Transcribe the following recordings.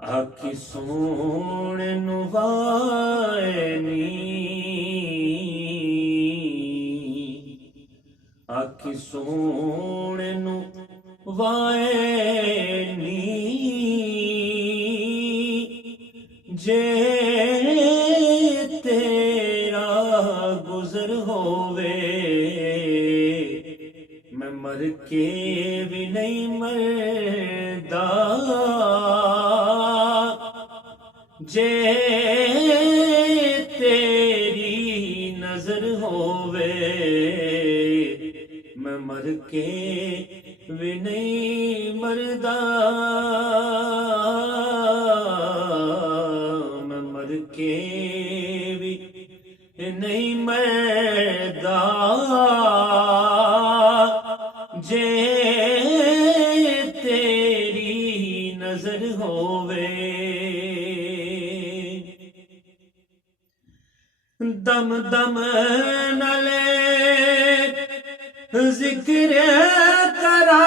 आखी सोण नू वाए नी, आखी सोण नू वाए नी, जे तेरा गुजर होवे मैं मर के भी नहीं मरदा, जे तेरी नजर होवे मैं मर के भी नहीं मरदा, मैं मर के भी नहीं मरदा, जे तेरी नजर होवे। दम दम नाले जिक्र करा,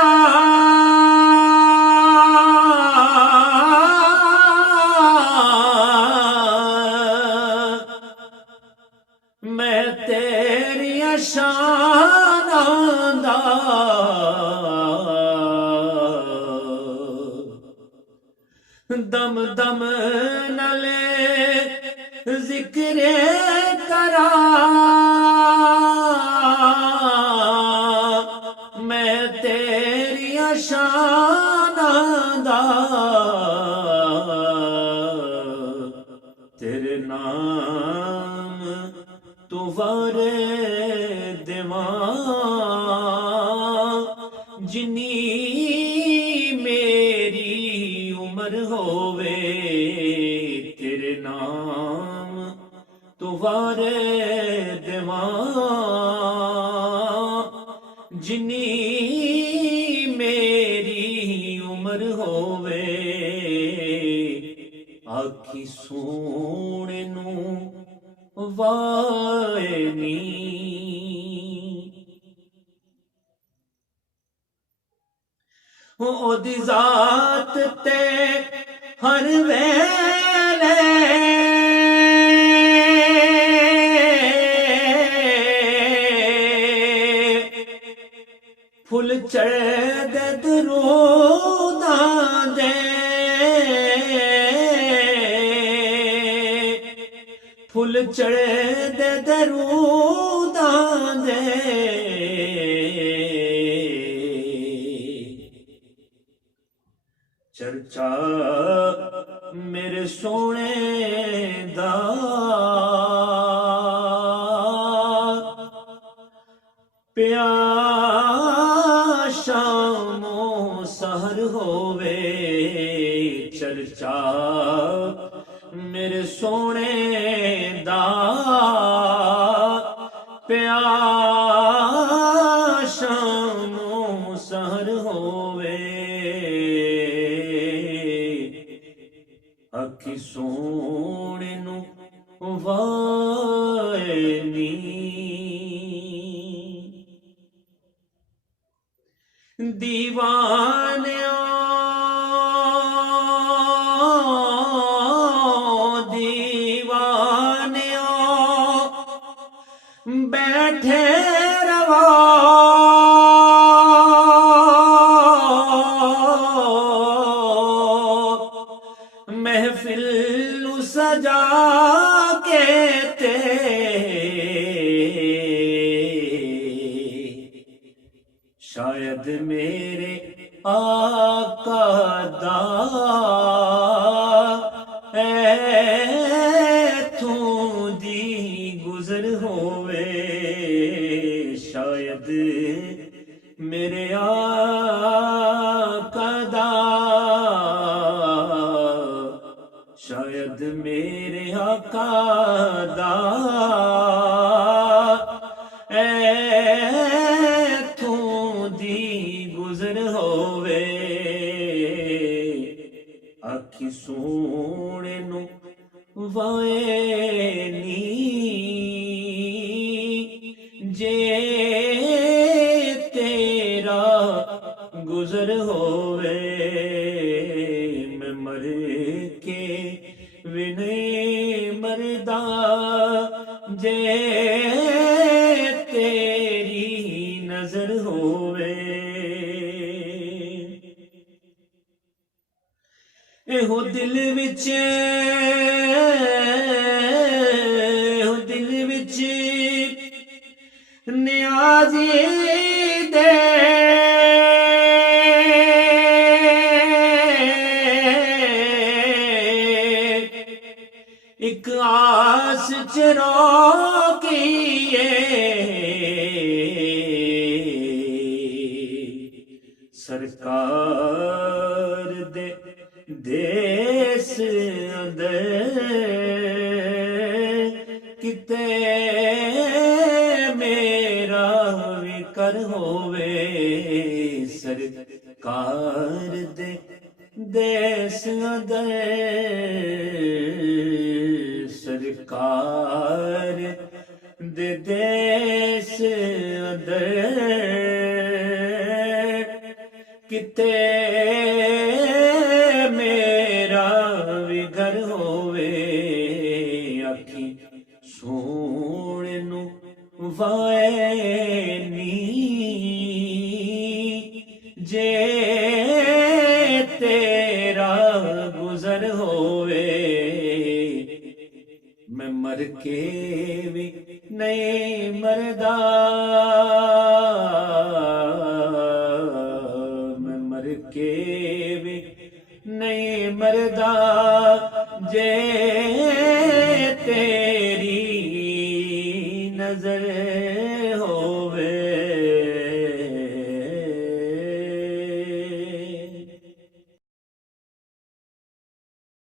मैं तेरिया शानां दा दम दम नाले जिक्र करा, मैं तेरिया शानां दा तेरे नाम तू वारे देवां, जिन्नी मेरी उम्र होवे तेरे नाम तू वारे देवां, जिन्नी मेरी उम्र होवे आखी सोणे नू वाए नी। ओदी जात ते हर वेले फुल चढ़दे दरूदां दे, फुल चढ़दे दरूदां दे, चर्चा मेरे सोने दा पिया शामो सहर होवे, चर्चा मेरे सोने दा पिया शामो सहर होवे, आखी सोणे नू वाए नी। दीवानिया दीवानिया बैठे रहो महफिल सजा के ते, शायद मेरे आका दा ऐथों दी गुजर होवे, शायद मेरे आका दा, शायद मेरे आका दा ऐथों दी गुजर होवे आखी सोणे नू वाए नी, जे तेरा गुजर होवे मैं मरे ਇਹੋ ਦਿਲ ਵਿੱਚ ਇਹੋ ਦਿਲ ਵਿੱਚ ਨਿਆਜ਼ੀ ਦੇ ਇੱਕ ਆਸ ਚਰੋਕੀਏ ਸਰਕਾਰ ਦੇ ਦੇਸ ਅੰਦਰ ਕਿਤੇ ਮੇਰਾ ਵੀ ਕਰ ਹੋਵੇ ਸਰਕਾਰ ਦੇ ਦੇਸ ਅੰਦਰ ਸਰਕਾਰ ਦੇ ਦੇਸ ਅੰਦਰ ਕਿਤੇ ਮੇਰਾ ਵੀ ਘਰ ਹੋਵੇ ਆਖੀ ਸੋਹਣੇ ਨੂੰ ਵਾਏ ਨੀ ਜੇ ਤੇਰਾ ਗੁਜ਼ਰ ਹੋਵੇ ਮੈਂ ਮਰ ਕੇ ਵੀ ਨਹੀਂ ਮਰਦਾ ਮੈਂ ਮਰ ਕੇ ਵੀ ਨਹੀਂ ਮਰਦਾ ਜੇ ਤੇਰੀ ਨਜ਼ਰ